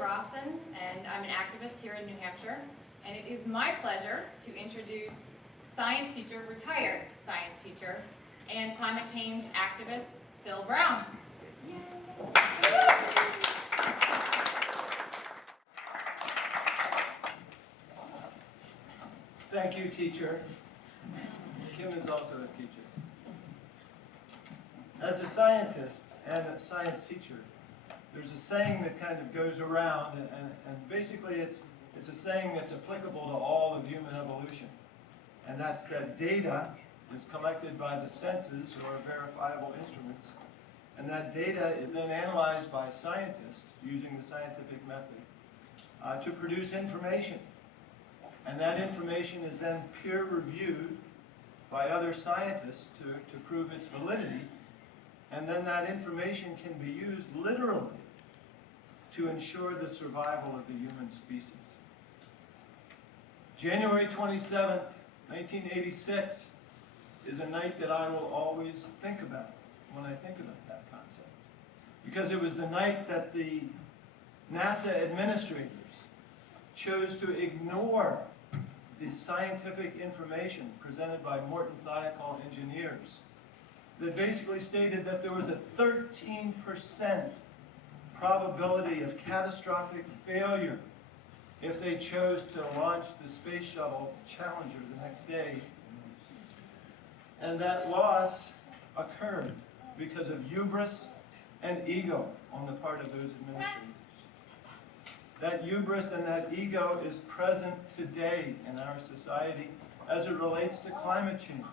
Rawson, and I'm an activist here in New Hampshire. And it is my pleasure to introduce science teacher, retired science teacher, and climate change activist, Phil Brown. Thank you, teacher. Kim is also a teacher. As a scientist and a science teacher, there's a saying that kind of goes around, and basically it's a saying that's applicable to all of human evolution. And that's that data is collected by the senses or verifiable instruments, and that data is then analyzed by scientists using the scientific method to produce information. And that information is then peer-reviewed by other scientists to prove its validity, and then that information can be used literally to ensure the survival of the human species. January 27th, 1986 is a night that I will always think about when I think about that concept. Because it was the night that the NASA administrators chose to ignore the scientific information presented by Morton Thiokol engineers that basically stated that there was a 13% probability of catastrophic failure if they chose to launch the Space Shuttle Challenger the next day. And that loss occurred because of hubris and ego on the part of those administrators. That hubris and that ego is present today in our society as it relates to climate change.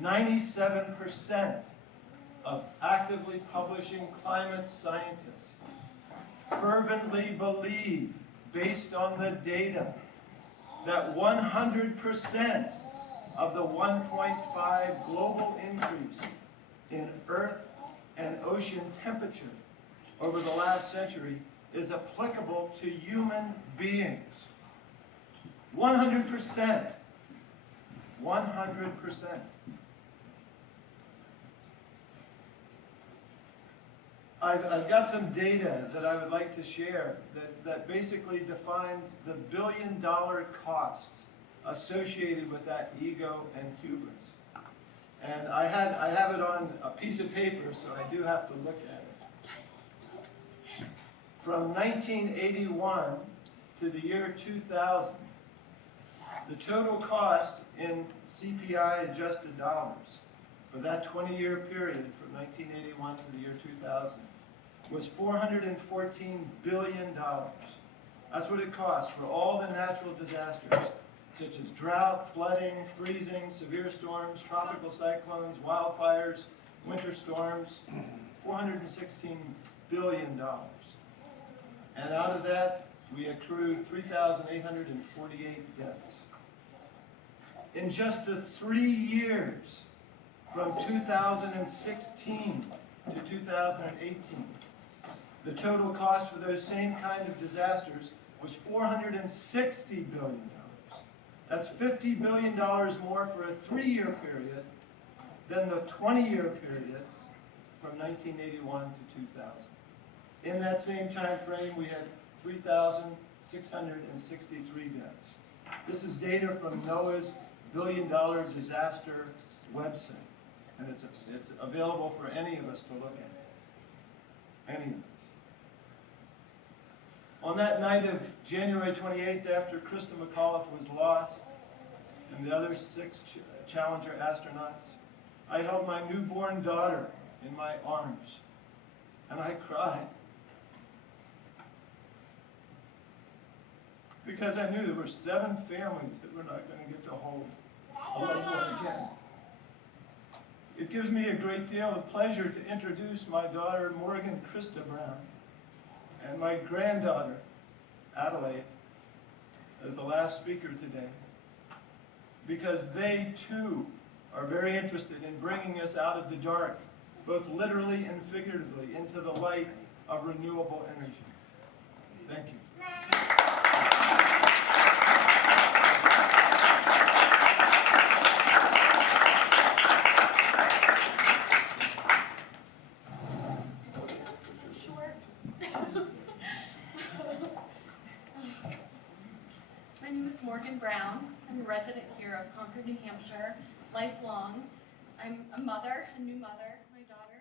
97% of actively publishing climate scientists fervently believe, based on the data, that 100% of the 1.5 global increase in Earth and ocean temperature over the last century is applicable to human beings. 100%. 100%. I've got some data that I would like to share that basically defines the billion-dollar costs associated with that ego and hubris. And I have it on a piece of paper, so I do have to look at it. From 1981 to the year 2000, the total cost in CPI-adjusted dollars for that 20-year period from 1981 to the year 2000 was $414 billion. That's what it cost for all the natural disasters, such as drought, flooding, freezing, severe storms, tropical cyclones, wildfires, winter storms, $416 billion. And out of that, we accrued 3,848 deaths. In just the 3 years from 2016 to 2018, the total cost for those same kind of disasters was $460 billion. That's $50 billion more for a 3-year period than the 20-year period from 1981 to 2000. In that same time frame, we had 3,663 deaths. This is data from NOAA's billion-dollar disaster website, and it's available for any of us to look at. Any of us. On that night of January 28th, after Krista McAuliffe was lost and the other 6 Challenger astronauts, I held my newborn daughter in my arms, and I cried. Because I knew there were 7 families that were not going to get to hold a loved one again. It gives me a great deal of pleasure to introduce my daughter, Morgan Krista Brown, and my granddaughter, Adelaide, as the last speaker today, because they too are very interested in bringing us out of the dark, both literally and figuratively, into the light of renewable energy. Thank you. Morgan Brown. I'm a resident here of Concord, New Hampshire, lifelong. I'm a mother, a new mother. My daughter